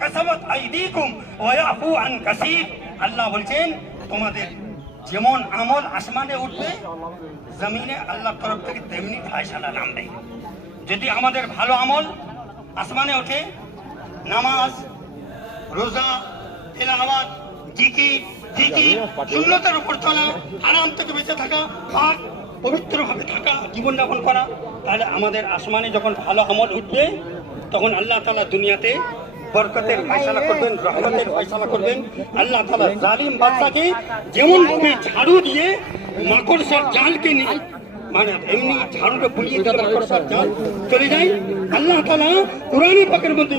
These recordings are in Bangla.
কাসাবাত আইদিকুম ওয়া ইয়াফু আন কাসীর। আল্লাহ বলছেন তোমাদের যেমন আমল আসমানে উঠবে জমিনে আল্লাহর তরফ থেকে তেমনি ফয়সালা নামবে। যদি আমাদের ভালো আমল আসমানে ওঠে, নামাজ, রোজা, তেলাওয়াত, জিকির, সুন্নতের উপর চলা, হারাম থেকে বেঁচে থাকা, পাক পবিত্রভাবে থাকা, জীবনযাপন করা, তাহলে আমাদের আসমানে যখন ভালো আমল উঠবে তখন আল্লাহ তাআলা দুনিয়াতে বরকতের ফয়সালা করবেন, রহমতের ফয়সালা করবেন। আল্লাহ তাআলা জালিম বাদশাকে যেমন ভাবে ঝাড়ু দিয়ে মাকড়সার জালকে নিয়ে মানে এমনি ঝাড়ুটা বুলিয়ে দিলে মাকড়সার জাল চলে যায়। আল্লাহ তাআলা কোরআনে পাকের মধ্যে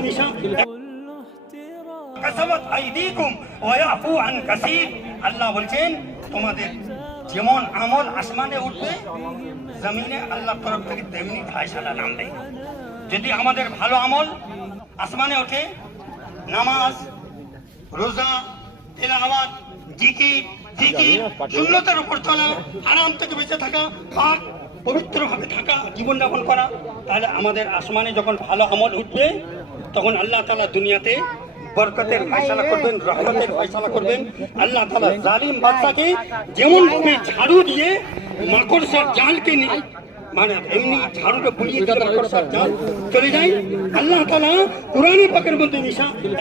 কাসাবাত আইদিকুম ওয়া ইয়াফু আন কাসীর। আল্লাহ বলছেন তোমাদের যেমন আমল আসমানে উঠবে জমিনে আল্লাহর তরফ থেকে তেমনি ফয়সালা নামবে। যদি আমাদের ভালো আমল আসমানে ওঠে, নামাজ, রোজা, তেলাওয়াত, জিকির, সুন্নতের উপর চলা, হারাম থেকে বেঁচে থাকা, পাক পবিত্রভাবে থাকা, জীবনযাপন করা, তাহলে আমাদের আসমানে যখন ভালো আমল উঠবে তখন আল্লাহ তাআলা দুনিয়াতে বরকতের ফয়সালা করবেন, রহমতের ফয়সালা করবেন। আল্লাহ তাআলা জালিম বাদশাকে যেমন ভাবে ঝাড়ু দিয়ে মাকড়সার জালকে নিয়ে মানে এমনি ঝাড়ুটা বুলিয়ে দিলে মাকড়সার জাল চলে যায়। আল্লাহ তাআলা কোরআনে পাকের মধ্যে